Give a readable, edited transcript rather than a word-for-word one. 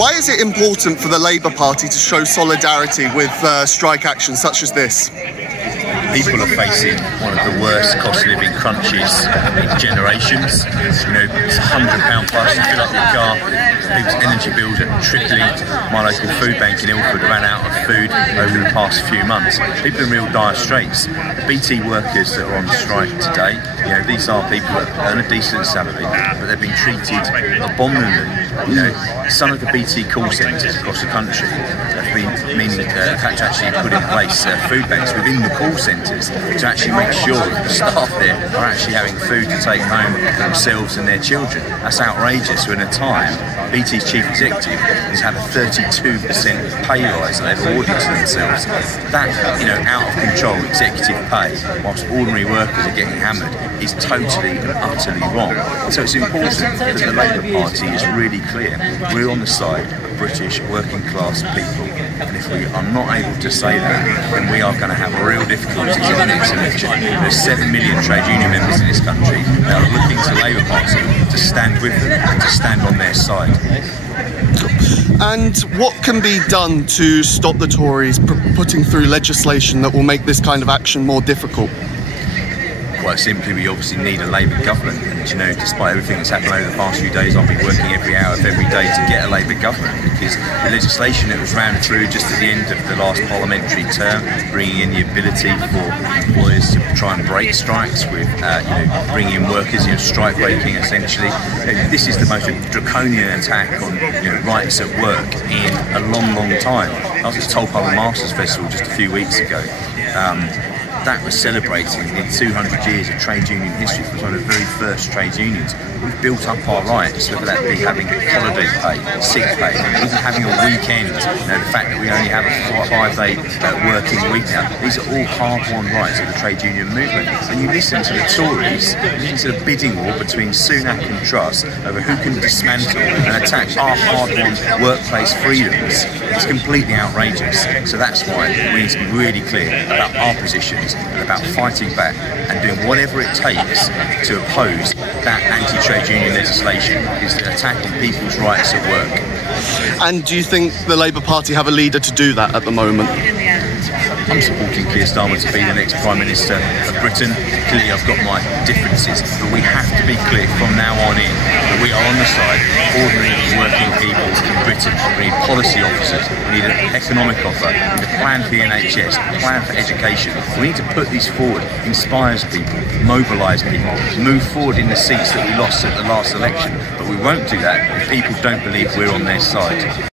Why is it important for the Labour Party to show solidarity with strike action such as this? People are facing one of the worst cost of living crunches in generations. You know, it's £100 plus to fill up your car. People's energy bills are tripling. My local food bank in Ilford ran out of food over the past few months. People are in real dire straits. The BT workers that are on strike today, you know, these are people that earn a decent salary, but they've been treated abominably. You know, some of the BT call centres across the country have been had to actually put in place food banks within the call centres to actually make sure that the staff there are actually having food to take home for themselves and their children. That's outrageous. So in a time, BT's chief executive has had a 32% pay rise that they've awarded to themselves. That, you know, out of control executive pay, whilst ordinary workers are getting hammered, is totally and utterly wrong. So it's important that the Labour Party is really clear. We're on the side of British working class people, and if we are not able to say that, then we are going to have real difficulties in the next election. There's 7 million trade union members in this country that are looking to the Labour Party to stand with them and to stand on their side. And what can be done to stop the Tories putting through legislation that will make this kind of action more difficult? Quite simply, we obviously need a Labour government, and you know, despite everything that's happened over the past few days, I've been working every hour of every day to get a Labour government, because the legislation that was ran through just at the end of the last parliamentary term, bringing in the ability for employers to try and break strikes with, you know, bringing in workers, you know, strike breaking essentially. This is the most draconian attack on, you know, rights at work in a long, long time. I was at the Tulpa Masters Festival just a few weeks ago. That was celebrating the 200 years of trade union history. It was one of the very first trade unions. We've built up our rights, whether that be having holiday pay, sick pay, even having a weekend. You know, the fact that we only have a 5-day working week now. These are all hard-won rights of the trade union movement. And you listen to the Tories, you listen to the bidding war between Sunak and Truss over who can dismantle and attack our hard-won workplace freedoms. It's completely outrageous. So that's why we need to be really clear about our positions and about fighting back and doing whatever it takes to oppose that anti-trade union legislation, is attacking people's rights at work. And do you think the Labour Party have a leader to do that at the moment? I'm supporting Keir Starmer to be the next Prime Minister of Britain. Clearly I've got my differences, but we have to be clear from now on in that we are on the side of ordinary working people in Britain. We need policy officers, we need an economic offer, we need a plan for the NHS, a plan for education. We need to put these forward, inspires people, mobilise people, move forward in the seats that we lost at the last election. But we won't do that if people don't believe we're on their side.